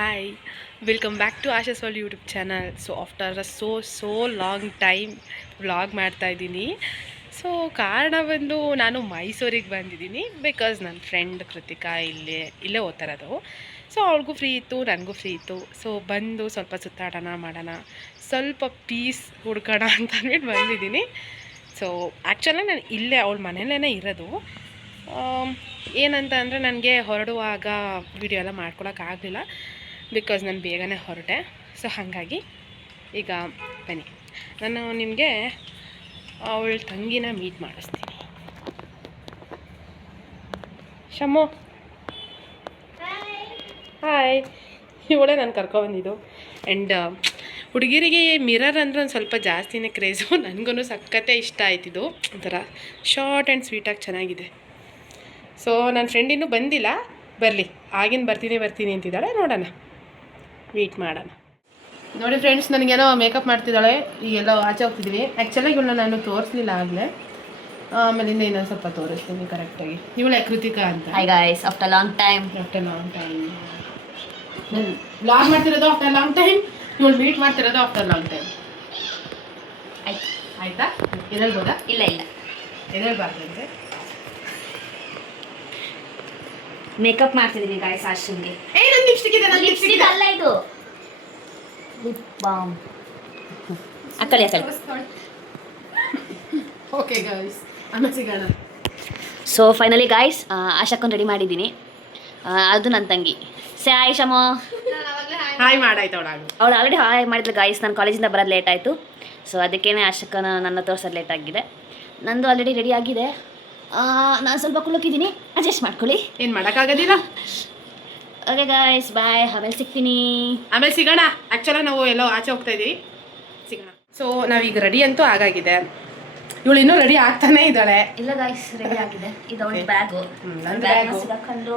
Hi, welcome back to Asha's World YouTube channel. So after a so long time vlog ಮಾಡ್ತಾ ಇದ್ದೀನಿ. So ಕಾರಣ ಬಂದು ನಾನು ಮೈಸೂರಿಗೆ ಬಂದಿದ್ದೀನಿ ಬಿಕಾಸ್ ನನ್ನ ಫ್ರೆಂಡ್ ಕೃತಿಕಾ ಇಲ್ಲೇ ಓದ್ತಾ ಇರೋದು. ಸೊ ಅವಳಿಗೂ ಫ್ರೀ ಇತ್ತು, ನನಗೂ ಫ್ರೀ ಇತ್ತು. ಸೊ ಬಂದು ಸ್ವಲ್ಪ ಸುತ್ತಾಡೋಣ ಮಾಡೋಣ, ಸ್ವಲ್ಪ ಪೀಸ್ ಹುಡ್ಕೋಣ ಅಂತ ಅಂದ್ಬಿಟ್ಟು ಬಂದಿದ್ದೀನಿ. ಸೊ ಆ್ಯಕ್ಚುಲಿ ನಾನು ಇಲ್ಲೇ ಅವಳ ಮನೇಲೇ ಇರೋದು. ಏನಂತ ಅಂದರೆ ನನಗೆ ಹೊರಡುವಾಗ ವಿಡಿಯೋ ಎಲ್ಲ ಮಾಡ್ಕೊಳಕ್ಕಾಗಲಿಲ್ಲ ಬಿಕಾಸ್ ನಾನು ಬೇಗನೆ ಹೊರಟೆ. ಸೊ ಹಾಗಾಗಿ ಈಗ ಬನ್ನಿ ನಾನು ನಿಮಗೆ ಅವಳ ತಂಗಿನ ಮೀಟ್ ಮಾಡಿಸ್ತೀನಿ. ಶಮ್ಮು, ಹಾಯ್. ಇವಳೇ ನಾನು ಕರ್ಕೊಬಂದಿದ್ದು. ಆ್ಯಂಡ್ ಹುಡುಗಿರಿಗೆ ಮಿರರ್ ಅಂದರೆ ಒಂದು ಸ್ವಲ್ಪ ಜಾಸ್ತಿನೇ ಕ್ರೇಜು. ನನಗೂ ಸಖತ್ತೇ ಇಷ್ಟ ಆಯ್ತಿದ್ದು. ಒಂಥರ ಶಾರ್ಟ್ ಆ್ಯಂಡ್ ಸ್ವೀಟಾಗಿ ಚೆನ್ನಾಗಿದೆ. ಸೊ ನನ್ನ ಫ್ರೆಂಡ್ ಇನ್ನೂ ಬಂದಿಲ್ಲ, ಬರಲಿ, ಆಗಿನ ಬರ್ತೀನಿ ಅಂತಿದ್ದಾಳೆ. ನೋಡೋಣ, ವೇಟ್ ಮಾಡೋಣ. ನೋಡಿ ಫ್ರೆಂಡ್ಸ್, ನನಗೇನೋ ಮೇಕಪ್ ಮಾಡ್ತಿದ್ದಾಳೆ. ಈಗೆಲ್ಲ ಆಚೆ ಹೋಗ್ತಿದ್ದೀವಿ. ಆ್ಯಕ್ಚುಲಾಗಿ ಇವಳನ್ನ ನಾನು ತೋರಿಸ್ಲಿಲ್ಲ ಆಗಲೇ, ಆಮೇಲಿಂದ ಇನ್ನೊಂದು ಸ್ವಲ್ಪ ತೋರಿಸ್ತೀನಿ ಕರೆಕ್ಟಾಗಿ. ಇವಳೇ ಕೃತಿಕಾ ಅಂತ. Hi guys, after long time. ನಾನು ವ್ಲಾಗ್ ಮಾಡ್ತಿರೋದು ಆಫ್ಟರ್ ಲಾಂಗ್ ಟೈಮ್, ಇವಳು ಮೀಟ್ ಮಾಡ್ತಿರೋದು ಆಫ್ಟರ್ ಲಾಂಗ್ ಟೈಮ್. ಆಯ್ತಾ? ಎದ್ದೇಳ್ಬೋದಾ? ಇಲ್ಲ ಎದ್ದೇಳ್ಬಾರ್ದಂತೆ. ಮೇಕಪ್ ಮಾಡ್ತಿದ್ದೀನಿ ಗಾಯ್ಸ್. ಆಶನ್ಗೆ ನನ್ನ ಲಿಪ್ಸ್ಟಿಕ್ ಇದೆ. ನನ್ನ ಲಿಪ್ಸ್ಟಿಕ್ ಅಲ್ಲ, ಇದು ಲಿಪ್ ಬಾಮ್. ಅಕ್ಕಳಿ ಓಕೆ ಗಾಯ್ಸ್, ಆಮೇಲೆ ಸಿಗೋಣ. ಸೊ ಫೈನಲಿ ಗಾಯ್ಸ್, ಆಶಕ್ಕನ್ನು ರೆಡಿ ಮಾಡಿದ್ದೀನಿ. ಅದು ನನ್ನ ತಂಗಿ. Say hi ಶಮೋ. ಹಾಯ್ ಮಾಡಾಯ್ತು ಅವಳು ಆಲ್ರೆಡಿ ಹಾಯ್ ಮಾಡಿದ್ಲು ಗಾಯ್ಸ್. ನಾನು ಕಾಲೇಜಿಂದ ಬರೋದು ಲೇಟ್ ಆಯಿತು. ಸೊ ಅದಕ್ಕೇನೆ ಆಶಕ್ಕನ ನನ್ನ ತೋರಿಸೋದು ಲೇಟ್ ಆಗಿದೆ. ನಂದು ಆಲ್ರೆಡಿ ರೆಡಿ ಆಗಿದೆ. ನಾನು ಸ್ವಲ್ಪ ಕುಳ್ಳಕ್ಕಿದ್ದೀನಿ, ಅಡ್ಜಸ್ಟ್ ಮಾಡ್ಕೊಳ್ಳಿ. ಏನು ಮಾಡೋಕ್ಕಾಗೋದಿಲ್ಲ. ಓಕೆ ಗಾಯ್ಸ್, ಬಾಯ್. ಆಮೇಲೆ ಸಿಗೋಣ. ಆ್ಯಕ್ಚುಲಾಗಿ ನಾವು ಎಲ್ಲೋ ಆಚೆ ಹೋಗ್ತಾ ಇದ್ದೀವಿ, ಸಿಗೋಣ. ಸೊ ನಾವೀಗ ರೆಡಿ ಅಂತೂ ಆಗಾಗಿದೆ. ಇವಳು ಇನ್ನೂ ರೆಡಿ ಆಗ್ತಾನೆ ಇದ್ದಾಳೆ. ಇಲ್ಲ ಗಾಯ್ಸ್, ರೆಡಿ ಆಗಿದೆ. ಇದು ಅವಳ ಬ್ಯಾಗು.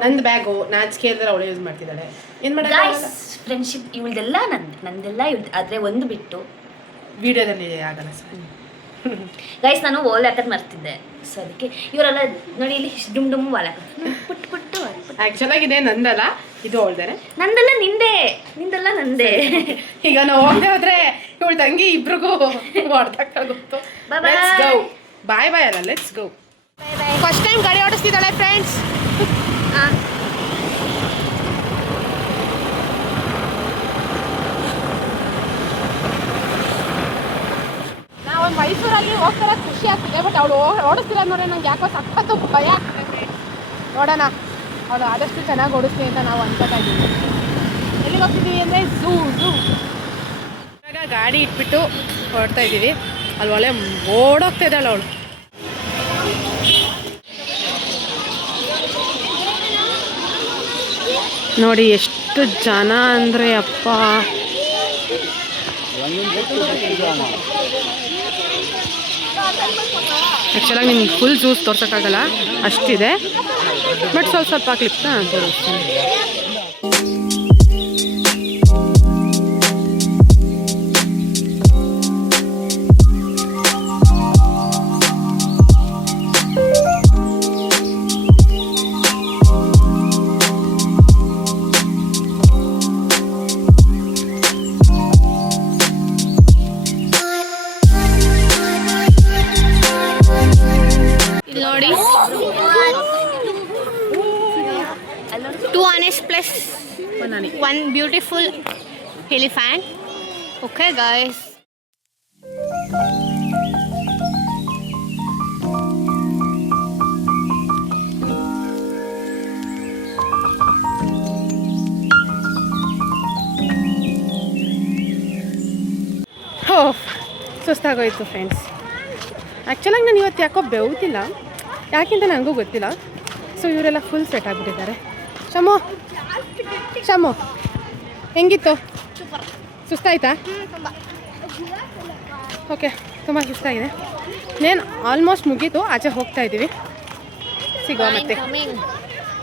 ನಂದು ಬ್ಯಾಗು ನಾಚಿಕೆ ಇದ್ರೆ ಅವಳು ಯೂಸ್ ಮಾಡ್ತಿದ್ದಾಳೆ. ಏನು ಮಾಡೋದು ಗಾಯ್ಸ್, ಫ್ರೆಂಡ್ಶಿಪ್ ಇವಳ್ದೆಲ್ಲ ನಂದೆಲ್ಲ ಇವಳ್ದು. ಆದರೆ ಒಂದು ಬಿಟ್ಟು ವಿಡಿಯೋದಲ್ಲಿ ಆಗಲ್ಲ ಸರ್. ಗೈಸ್, ನಾನು ಓಲ್ ಹಾಕೋದು ಮರ್ತಿದ್ದೆ. ಸೊ ಅದಕ್ಕೆ ಇವರೆಲ್ಲ ನೋಡಿ ಇಲ್ಲಿ ಡುಮ್ ಡುಮ್ ವಾಲ್ ಪುಟ್ಟು. ಆ್ಯಕ್ಚುಲಾಗಿ ಇದೆ ನಂದಲ್ಲ, ಇದು ಅವಳ್ದೇನೆ. ನಂದೆಲ್ಲ ನಿಂದೆಲ್ಲ ನಂದೇ. ಈಗ ನಾವು ಹೋಗದೆ ಹೋದ್ರೆ ಇವಳು ತಂಗಿ ಇಬ್ರಿಗೂ ಹೊಡ್ದಾಕಾಗುತ್ತೋ. Let's go. ಬಾಯ್ ಅಲ್ಲ, ಲೆಟ್ಸ್ ಗೋ. ಫಸ್ಟ್ ಟೈಮ್ ಗಾಡಿ ಓಡಿಸ್ತಿದ್ದಾಳೆ ಫ್ರೆಂಡ್ಸ್. ನಾವೊಂದು ಮೈಸೂರಲ್ಲಿ ಹೋಗ್ತಾರೆ, ಖುಷಿ ಆಗ್ತಿದೆ. ಬಟ್ ಅವಳು ಓಡಿಸ್ತಿರೋದು ನೋಡಿ ನಂಗೆ ಯಾಕೋ ಸಖತ್ತು ಭಯ ಆಗ್ತಿದೆ ಫ್ರೆಂಡ್ಸ್. ನೋಡೋಣ, ಅವಳು ಆದಷ್ಟು ಚೆನ್ನಾಗಿ ಓಡಿಸ್ತೀನಿ ಅಂತ ನಾವು ಅನ್ಕೋತಾ ಇದ್ದೀವಿ. ಎಲ್ಲಿಗೆ ಹೋಗ್ತಿದ್ದೀವಿ ಅಂದರೆ ಝೂ. ಇವಾಗ ಗಾಡಿ ಇಟ್ಬಿಟ್ಟು ಹೊರಡ್ತಾ ಇದ್ದೀವಿ. ಅಲ್ಲಿ ಒಳ್ಳೆ ಓಡೋಗ್ತಾ ಇದ್ದಾಳೆ ಅವಳು. ನೋಡಿ ಎಷ್ಟು ಜನ ಅಂದರೆ ಅಪ್ಪ. ಆ್ಯಕ್ಚುಲಾಗಿ ನಿಮ್ಗೆ ಫುಲ್ ಜ್ಯೂಸ್ ತೋರ್ಸೋಕ್ಕಾಗಲ್ಲ, ಅಷ್ಟಿದೆ. ಬಟ್ ಸ್ವಲ್ಪ ಕ್ಲಿಪ್ನ ತೋರಿಸ್ತೀನಿ. ನೋಡಿ, 2 honest plus 1 beautiful elephant. Okay guys. ಸುಸ್ತಾಗೋಯ್ತು ಫ್ರೆಂಡ್ಸ್. ಆ್ಯಕ್ಚುಲಾಗಿ ನಾನು ಇವತ್ತು ಯಾಕೋ ಬೆವುತಿಲ್ಲ, ಯಾಕೆಂತ ನನಗೂ ಗೊತ್ತಿಲ್ಲ. ಸೊ ಇವರೆಲ್ಲ ಫುಲ್ ಸೆಟ್ ಆಗಿಬಿಟ್ಟಿದ್ದಾರೆ. ಶಮು ಹೆಂಗಿತ್ತು? ಸುಸ್ತಾಯ್ತಾ? ಓಕೆ, ತುಂಬ ಸುಸ್ತಾಗಿದೆ. ಆಲ್ಮೋಸ್ಟ್ ಮುಗೀತು. ಆಚೆ ಹೋಗ್ತಾ ಇದ್ದೀವಿ. ಸಿಗುವ ಮತ್ತೆ.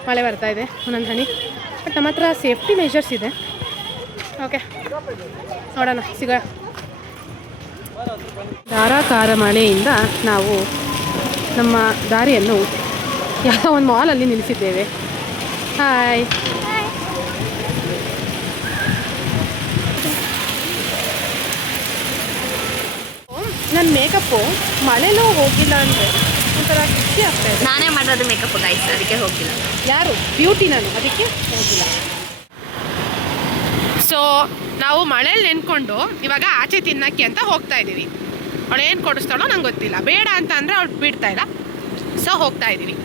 ಮಳೆ ಬರ್ತಾ ಇದೆ ಒಂದೊಂದು ಹನಿ. ಬಟ್ ನಮ್ಮ ಹತ್ರ ಸೇಫ್ಟಿ ಮೆಷರ್ಸ್ ಇದೆ. ಓಕೆ, ನೋಡೋಣ, ಸಿಗೋಣ. ಧಾರಾಕಾರ ಮಳೆಯಿಂದ ನಾವು ನಮ್ಮ ದಾರಿಯನ್ನು ಯಾವ ಒಂದು ಮಾಲಲ್ಲಿ ನಿಲ್ಲಿಸಿದ್ದೇವೆ. ಹಾಯ್. ನನ್ನ ಮೇಕಪ್ಪು ಮಳೆಲೂ ಹೋಗಿಲ್ಲ ಅಂದರೆ ಒಂಥರ ಖುಷಿ ಆಗ್ತಾಯಿದೆ. ನಾನೇ ಮಾಡೋದು ಮೇಕಪ್ ಗೈಸ್, ಅದಕ್ಕೆ ಹೋಗಿಲ್ಲ. ಯಾರು ಬ್ಯೂಟಿ ನಾನು, ಅದಕ್ಕೆ ಹೋಗಿಲ್ಲ. ಸೊ ನಾವು ಮಳೇಲಿ ನೆನ್ಕೊಂಡು ಇವಾಗ ಆಚೆ ತಿನ್ನಕ್ಕೆ ಅಂತ ಹೋಗ್ತಾ ಇದ್ದೀವಿ. ಅವಳು ಏನು ಕೊಡಿಸ್ತಾಳೋ ನಂಗೆ ಗೊತ್ತಿಲ್ಲ. ಬೇಡ ಅಂತ ಅಂದರೆ ಅವಳು ಬಿಡ್ತಾ ಇಲ್ಲ. ಸೊ ಹೋಗ್ತಾ ಇದ್ದೀವಿ.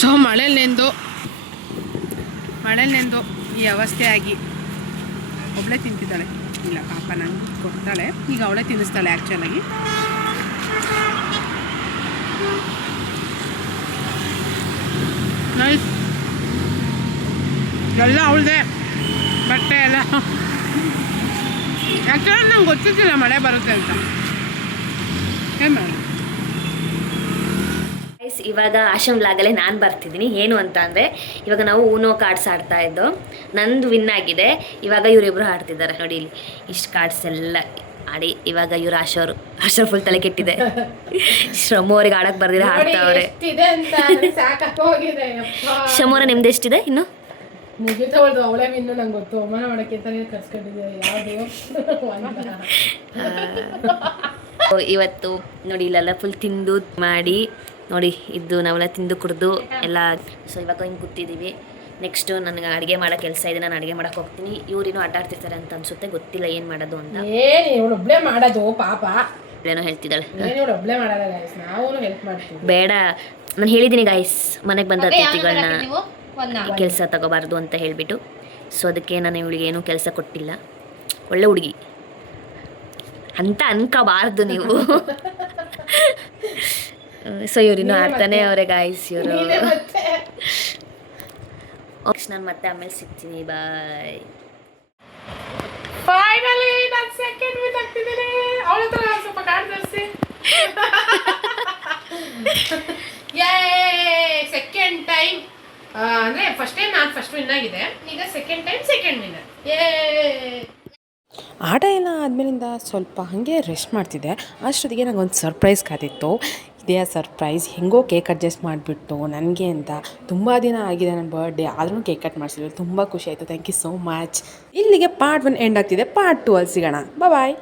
ಸೊ ಮಳೇಲಿ ನೆಂದು ಈ ಅವಸ್ಥೆ ಆಗಿ ಒಬ್ಬಳೇ ತಿಂತಿದ್ದಾಳೆ. ಇಲ್ಲ ಪಾಪ ನಂಗೆ ಕೊಡ್ತಾಳೆ, ಈಗ ಅವಳೇ ತಿನ್ನಿಸ್ತಾಳೆ ಆ್ಯಕ್ಚುಲಾಗಿ. ಎಲ್ಲ ಅವಳದೆ ಬಟ್ಟೆ ಎಲ್ಲ. ಆ್ಯಕ್ಚುಲಾಗಿ ನಂಗೆ ಗೊತ್ತಿದ್ದಿಲ್ಲ ಮಳೆ ಬರುತ್ತೆ ಅಂತ. ಏನು ಮಾಡೋದು. ಗೈಸ್ ಇವಾಗ ಆಶ್ರಮ್ ವ್ಲಾಗಲ್ಲೇ ನಾನು ಬರ್ತಿದ್ದೀನಿ. ಏನು ಅಂತ ಅಂದರೆ ಇವಾಗ ನಾವು ಊನೋ ಕಾರ್ಡ್ಸ್ ಆಡ್ತಾ ಇದ್ದು, ನಂದು ವಿನ್ ಆಗಿದೆ. ಇವಾಗ ಇವರಿಬ್ಬರು ಆಡ್ತಿದ್ದಾರೆ ನೋಡಿ, ಇಲ್ಲಿ ಇಷ್ಟು ಕಾರ್ಡ್ಸ್ ಎಲ್ಲ ಆಡಿ ಇವಾಗ ಇವ್ರು ಆಶಾ ಫುಲ್ ತಲೆ ಕೆಟ್ಟಿದೆ. ಶ್ರಮ ಅವ್ರಿಗೆ ಆಡಕ್ಕೆ ಬರ್ದಿರ ಆಡ್ತಾವ್ರೆ. ಶ್ರಮ ನಿಮ್ದು ಎಷ್ಟಿದೆ ಇನ್ನು? ಅವಳೇ ಇನ್ನು ನಂಗೆ ಗೊತ್ತು. ಅವಮಾನ ಮಾಡೋಕ್ಕೆ ಕರ್ಸ್ಕೊಂಡಿದ್ದೆ ಯಾವುದು. ಇವತ್ತು ನೋಡಿ ಇಲ್ಲೆಲ್ಲ ಫುಲ್ ತಿಂದು ಮಾಡಿ ನೋಡಿ, ಇದು ನಾವೆಲ್ಲ ತಿಂದು ಕುಡಿದು ಎಲ್ಲ. ಸೊ ಇವಾಗ ಹಿಂಗೆ ಕೂತಿದ್ದೀವಿ. ನೆಕ್ಸ್ಟು ನನಗೆ ಅಡುಗೆ ಮಾಡೋ ಕೆಲಸ ಇದೆ, ನಾನು ಅಡುಗೆ ಮಾಡೋಕೆ ಹೋಗ್ತೀನಿ. ಇವ್ರೇನೋ ಆಟ ಆಡ್ತಿರ್ತಾರೆ ಅಂತ ಅನ್ಸುತ್ತೆ, ಗೊತ್ತಿಲ್ಲ ಏನು ಮಾಡೋದು ಅಂತ. ಒಬ್ಬಳೇ ಮಾಡೋದು ಪಾಪ, ಏನೋ ಹೇಳ್ತಿದ್ದಾಳೆ. ಬೇಡ, ನಾನು ಹೇಳಿದ್ದೀನಿ ಗಾಯ್ಸ್, ಮನೆಗೆ ಬಂದ ಅತಿಥಿಗಳನ್ನ ಕೆಲಸ ತಗೋಬಾರ್ದು ಅಂತ ಹೇಳಿಬಿಟ್ಟು. ಸೊ ಅದಕ್ಕೆ ನಾನು ಇವಳಿಗೆ ಏನೂ ಕೆಲಸ ಕೊಟ್ಟಿಲ್ಲ. ಒಳ್ಳೆ ಹುಡುಗಿ ಅಂತ ಅನ್ಕೋಬಾರ್ದು ನೀವು. ಸೊ ಇವ್ರಿನ್ನೂ ಆಡ್ತಾನೆ ಅವರೇ ಗಾಯ್ಸ್ ಇವರು. ನಾನು ಮತ್ತೆ ಆಮೇಲೆ ಸಿಗ್ತೀನಿ, ಬಾಯ್. ಫೈನಲಿ ನಾನು ಸೆಕೆಂಡ್ ವಿನ್ ಆಗ್ತಿದ್ದೀನಿ. ಅವಳ ಹತ್ರ ಸ್ವಲ್ಪ ಕಾರ್ಡ್ ತರಿಸಿ. ಸೆಕೆಂಡ್ ಟೈಮ್ ಅಂದರೆ ಫಸ್ಟ್ ಟೈಮ್ ನಾನು ಫಸ್ಟ್ ವಿನ್ ಆಗಿದೆ, ಈಗ ಸೆಕೆಂಡ್ ಟೈಮ್ ಸೆಕೆಂಡ್ ವಿನ್ನರ್. ಆಟ ಎಲ್ಲ ಆದಮೇಲಿಂದ ಸ್ವಲ್ಪ ಹಾಗೆ ರೆಸ್ಟ್ ಮಾಡ್ತಿದ್ದೆ. ಅಷ್ಟೊತ್ತಿಗೆ ನನಗೊಂದು ಸರ್ಪ್ರೈಸ್ ಕಾದಿತ್ತು. ಇದೇ ಸರ್ಪ್ರೈಸ್. ಹೆಂಗೋ ಕೇಕ್ ಅಡ್ಜಸ್ಟ್ ಮಾಡಿಬಿಟ್ಟು ನನಗೆ ಅಂತ. ತುಂಬ ದಿನ ಆಗಿದೆ ನನ್ನ ಬರ್ಡೇ, ಆದ್ರೂ ಕೇಕ್ ಕಟ್ ಮಾಡಿಸಿದ್ರು. ತುಂಬ ಖುಷಿ ಆಯಿತು. Thank you so much. ಇಲ್ಲಿಗೆ ಪಾರ್ಟ್ 1 ಎಂಡ್ ಆಗ್ತಿದೆ. ಪಾರ್ಟ್ 2 ಅಲ್ಲಿ ಸಿಗೋಣ. ಬಾಯ್.